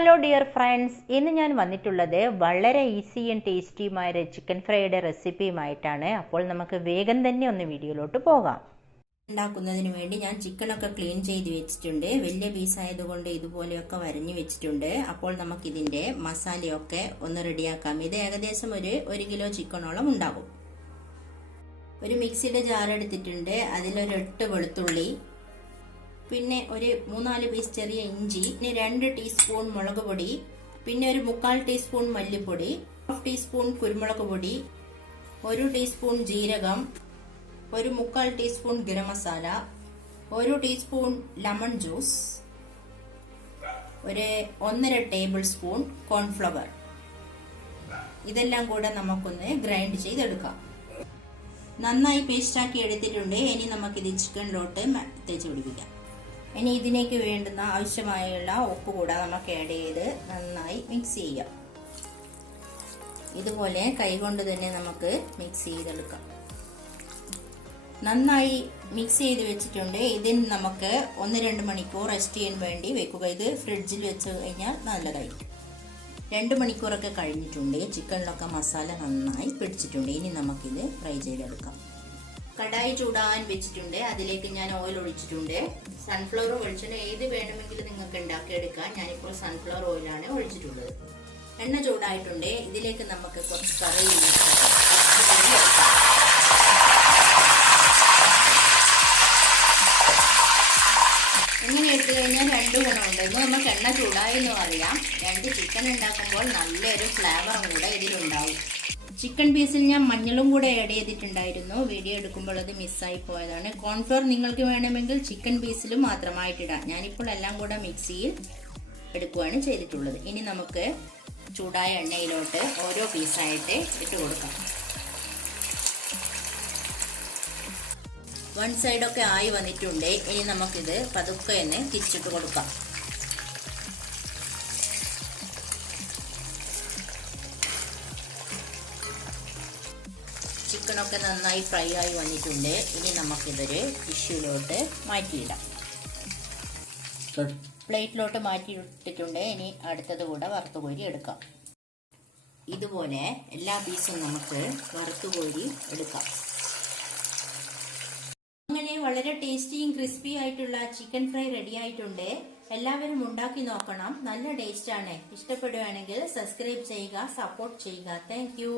Hello dear friends, ഇന്ന് ഞാൻ വന്നിട്ടുള്ളത് വളരെ ഈസി ആൻഡ് ടേസ്റ്റിയുമായ ചിക്കൻ ഫ്രൈയുടെ റെസിപ്പിയുമായിട്ടാണ്. അപ്പോൾ നമുക്ക് വേഗം തന്നെ ഒന്ന് വീഡിയോയിലോട്ട് പോകാം. ഉണ്ടാക്കുന്നതിന് വേണ്ടി ഞാൻ ചിക്കനൊക്കെ ക്ലീൻ ചെയ്ത് വെച്ചിട്ടുണ്ട്. വലിയ പീസ് ആയതുകൊണ്ട് ഇതുപോലെയൊക്കെ വരഞ്ഞു വെച്ചിട്ടുണ്ട്. അപ്പോൾ നമുക്കിതിന്റെ മസാലയൊക്കെ ഒന്ന് റെഡിയാക്കാം. ഇത് ഏകദേശം ഒരു കിലോ ചിക്കനോളം ഉണ്ടാകും. ഒരു മിക്സിയുടെ ജാർ എടുത്തിട്ടുണ്ട്. അതിലൊരു 8 വെളുത്തുള്ളി, പിന്നെ ഒരു 3-4 പീസ് ചെറിയ ഇഞ്ചി, പിന്നെ 2 ടീസ്പൂൺ മുളക് പൊടി, പിന്നെ ഒരു 1/4 ടീസ്പൂൺ മല്ലിപ്പൊടി, 1/2 ടീസ്പൂൺ കുരുമുളക് പൊടി, 1 ടീസ്പൂൺ ജീരകം, ഒരു 1/4 teaspoon garam masala, 1 teaspoon lemon juice, ഒരു 1.5 ടേബിൾ സ്പൂൺ കോൺഫ്ലവർ. ഇതെല്ലാം കൂടെ നമുക്കൊന്ന് ഗ്രൈൻഡ് ചെയ്തെടുക്കാം. നന്നായി പേസ്റ്റാക്കി എടുത്തിട്ടുണ്ട്. ഇനി നമുക്കിത് ചിക്കനിലോട്ട് തേച്ച് പിടിപ്പിക്കാം. ഇനി ഇതിലേക്ക് വേണ്ടുന്ന ആവശ്യമായുള്ള ഉപ്പ് കൂടെ നമുക്ക് ആഡ് ചെയ്ത് നന്നായി മിക്സ് ചെയ്യാം. ഇതുപോലെ കൈകൊണ്ട് തന്നെ നമുക്ക് മിക്സ് ചെയ്തെടുക്കാം. നന്നായി മിക്സ് ചെയ്ത് വെച്ചിട്ടുണ്ട്. ഇതിന് നമുക്ക് 1-2 മണിക്കൂർ റെസ്റ്റ് ചെയ്യാൻ വേണ്ടി വെക്കുക. ഇത് ഫ്രിഡ്ജിൽ വെച്ച് കഴിഞ്ഞാൽ നല്ലതായിരിക്കും. 2 മണിക്കൂറൊക്കെ കഴിഞ്ഞിട്ടുണ്ട്. ചിക്കനിലൊക്കെ മസാല നന്നായി പിടിച്ചിട്ടുണ്ട്. ഇനി നമുക്കിത് ഫ്രൈ ചെയ്തെടുക്കാം. കടായി ചൂടാൻ വെച്ചിട്ടുണ്ട്. അതിലേക്ക് ഞാൻ ഓയിൽ ഒഴിച്ചിട്ടുണ്ട്. സൺഫ്ലവർ വെളിച്ചെണ്ണ ഏത് വേണമെങ്കിലും നിങ്ങൾക്ക് ഉണ്ടാക്കിയെടുക്കാം. ഞാനിപ്പോൾ സൺഫ്ലവർ ഓയിലാണ് ഒഴിച്ചിട്ടുള്ളത്. എണ്ണ ചൂടായിട്ടുണ്ട്. ഇതിലേക്ക് നമുക്ക് കുറച്ച് കറി ഇങ്ങനെ എടുത്തു കഴിഞ്ഞാൽ 2 ഗുണമുണ്ട്. ഇന്ന് നമുക്ക് എണ്ണ ചൂടായി എന്ന് പറയാം. 2 ചിക്കൻ ഉണ്ടാക്കുമ്പോൾ നല്ലൊരു ഫ്ലേവറും കൂടെ ഇതിലുണ്ടാവും. ചിക്കൻ പീസിൽ ഞാൻ മഞ്ഞളും കൂടെ ആഡ് ചെയ്തിട്ടുണ്ടായിരുന്നു. വീഡിയോ എടുക്കുമ്പോൾ അത് മിസ്സായി പോയതാണ്. കോൺഫ്ലോർ നിങ്ങൾക്ക് വേണമെങ്കിൽ ചിക്കൻ പീസിലും മാത്രമായിട്ടിടാം. ഞാനിപ്പോൾ എല്ലാം കൂടെ മിക്സിയിൽ എടുക്കുകയാണ് ചെയ്തിട്ടുള്ളത്. ഇനി നമുക്ക് ചൂടായ എണ്ണയിലോട്ട് ഓരോ പീസായിട്ട് ഇട്ട് കൊടുക്കാം. 1 സൈഡൊക്കെ ആയി വന്നിട്ടുണ്ട്. ഇനി നമുക്കിത് പതുക്കെ തന്നെ തിരിച്ചിട്ട് കൊടുക്കാം. ചിക്കനൊക്കെ നന്നായി ഫ്രൈ ആയി വന്നിട്ടുണ്ട്. ഇനി നമുക്കിതൊരു ടിഷ്യൂലോട്ട് മാറ്റിയിടാം. പ്ലേറ്റിലോട്ട് മാറ്റിയിട്ടിട്ടുണ്ട്. ഇനി അടുത്തത് കൂടെ വറുത്തുകോരി എടുക്കാം. ഇതുപോലെ എല്ലാ പീസും നമുക്ക് വറുത്തുകോരി എടുക്കാം. അങ്ങനെ വളരെ ടേസ്റ്റിയും ക്രിസ്പി ആയിട്ടുള്ള ചിക്കൻ ഫ്രൈ റെഡി ആയിട്ടുണ്ട്. എല്ലാവരും ഉണ്ടാക്കി നോക്കണം. നല്ല ടേസ്റ്റ് ആണ്. ഇഷ്ടപ്പെടുകയാണെങ്കിൽ സബ്സ്ക്രൈബ് ചെയ്യുക, സപ്പോർട്ട് ചെയ്യുക. Thank you.